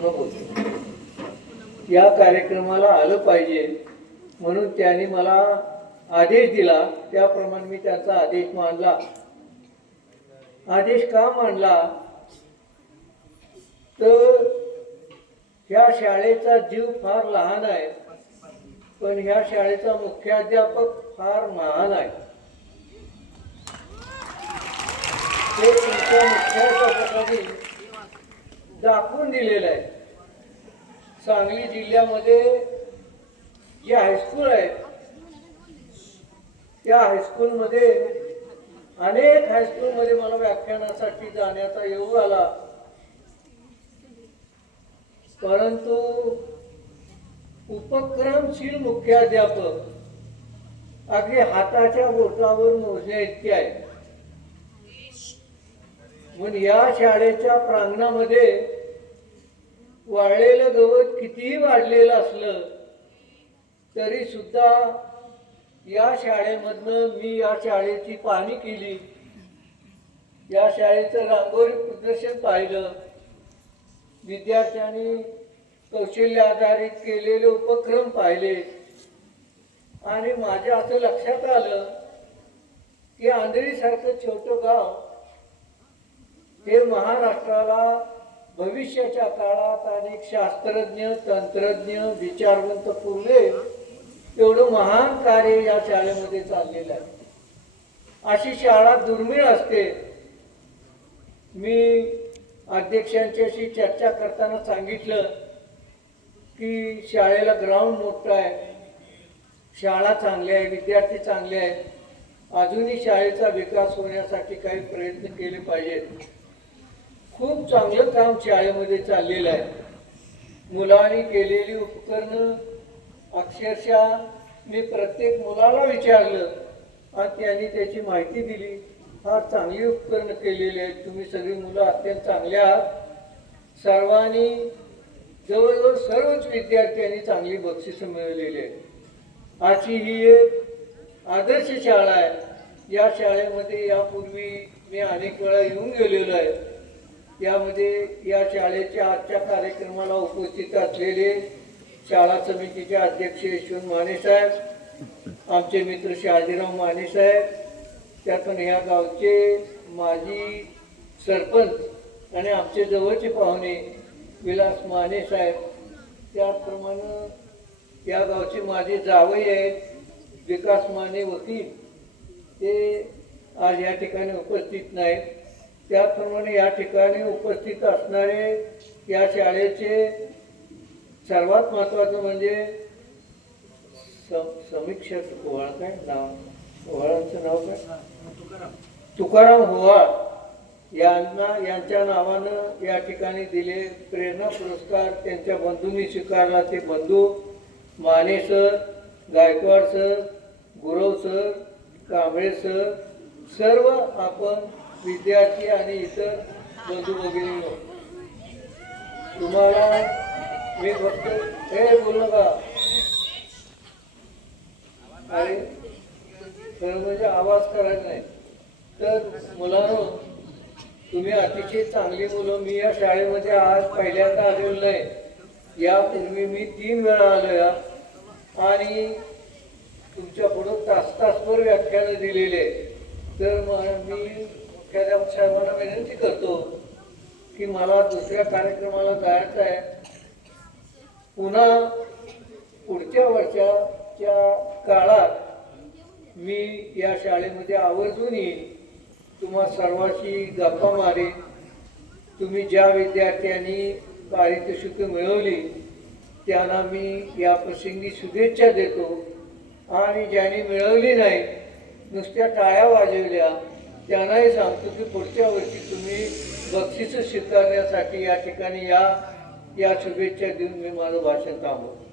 पुन्हा बोलतो. या कार्यक्रमाला आलं पाहिजे म्हणून त्यांनी मला आदेश दिला. त्याप्रमाणे मी त्यांचा आदेश मानला. आदेश का मानला तर ह्या शाळेचा जीव फार लहान आहे, पण ह्या शाळेचा मुख्याध्यापक फार महान आहे. ते तुमच्या मुख्याध्यापकांनी दाखवून दिलेलं आहे. सांगली जिल्ह्यामध्ये जे हायस्कूल आहेत त्या हायस्कूलमध्ये अनेक हायस्कूलमध्ये मला व्याख्यानासाठी जाण्याचा योग आला, परंतु उपक्रमशील मुख्याध्यापक अगदी हाताच्या बोटावर मोजण्या इतके आहेत. म्हणून या शाळेच्या प्रांगणामध्ये वाळलेलं गवत कितीही वाढलेलं असलं तरी सुद्धा या शाळेमधनं मी या शाळेची पाहणी केली, या शाळेचं रांगोळी प्रदर्शन पाहिलं, विद्यार्थ्यांनी कौशल्य आधारित केलेले उपक्रम पाहिले आणि माझ्या असं लक्षात आलं की आंधळीसारखं छोटं गाव हे महाराष्ट्राला भविष्याच्या काळात अनेक शास्त्रज्ञ, तंत्रज्ञ, विचारवंत पुरले एवढं महान कार्य या शाळेमध्ये चाललेलं आहे. अशी शाळा दुर्मिळ असते. मी अध्यक्षांच्याशी चर्चा करताना सांगितलं की शाळेला ग्राउंड मोठं आहे, शाळा चांगली आहे, विद्यार्थी चांगले आहेत, अजूनही शाळेचा विकास होण्यासाठी काही प्रयत्न केले पाहिजेत. खूप चांगलं काम शाळेमध्ये चाललेलं आहे. मुलांनी केलेली उपकरणं अक्षरशः मी प्रत्येक मुलाला विचारलं आणि त्यांनी त्याची माहिती दिली. फार चांगली उपकरणं केलेली आहेत, तुम्ही सगळी मुलं अत्यंत चांगले आहात. सर्वांनी जवळजवळ सर्वच विद्यार्थ्यांनी चांगली बक्षिसं मिळवलेली आहेत. अशी ही एक आदर्श शाळा आहे. या शाळेमध्ये यापूर्वी मी अनेक वेळा येऊन गेलेलो आहे. यामध्ये या शाळेच्या आजच्या कार्यक्रमाला उपस्थित असलेले शाळा समितीचे अध्यक्ष यशवंत माने साहेब, आमचे मित्र शहाजीराव माने साहेब, त्यातून ह्या गावचे माजी सरपंच आणि आमचे जवळचे पाहुणे विलास माने साहेब, त्याचप्रमाणे या गावचे माझे जावई आहेत विकास माने वकील, ते आज या ठिकाणी उपस्थित नाहीत. त्याचप्रमाणे या ठिकाणी उपस्थित असणारे या शाळेचे सर्वात महत्त्वाचं म्हणजे समीक्षक ओवाळ, काय नाव ओवाळांचं नाव काय, तुकाराम ओवाळ यांच्या नावानं या ठिकाणी दिले प्रेरणा पुरस्कार त्यांच्या बंधूंनी स्वीकारला. ते बंधू Mane sir, Gaikwad sir, Gurav sir, Kamble sir, सर्व आपण विद्यार्थी आणि इतर बंधू भगिनी, तुम्हाला मी फक्त हे बोललो का अरे खरं म्हणजे आवाज करायचा नाही. तर मुलांनो, तुम्ही अतिशय चांगली मुलं. मी या शाळेमध्ये आज पहिल्यांदा आलेलो नाही. यापूर्वी मी 3 वेळा आलो या आणि तुमच्या पुढं तासभर व्याख्यानं दिलेले. तर मी मुख्याध्यापक साहेबांना विनंती करतो की मला दुसऱ्या कार्यक्रमाला जायचं आहे. पुन्हा पुढच्या वर्षाच्या काळात मी या शाळेमध्ये आवर्जून येईन, तुम्हा सर्वांशी गप्पा मारेन. तुम्ही ज्या विद्यार्थ्यांनी पारितोषिकं मिळवली त्यांना मी या प्रसंगी शुभेच्छा देतो आणि ज्यांनी मिळवली नाही, नुसत्या टाळ्या वाजवल्या, त्यांनाही सांगतो की पुढच्या वर्षी तुम्ही बक्षिसं स्वीकारण्यासाठी या ठिकाणी या शुभेच्छा देऊन मी माझं भाषण थांबवतो.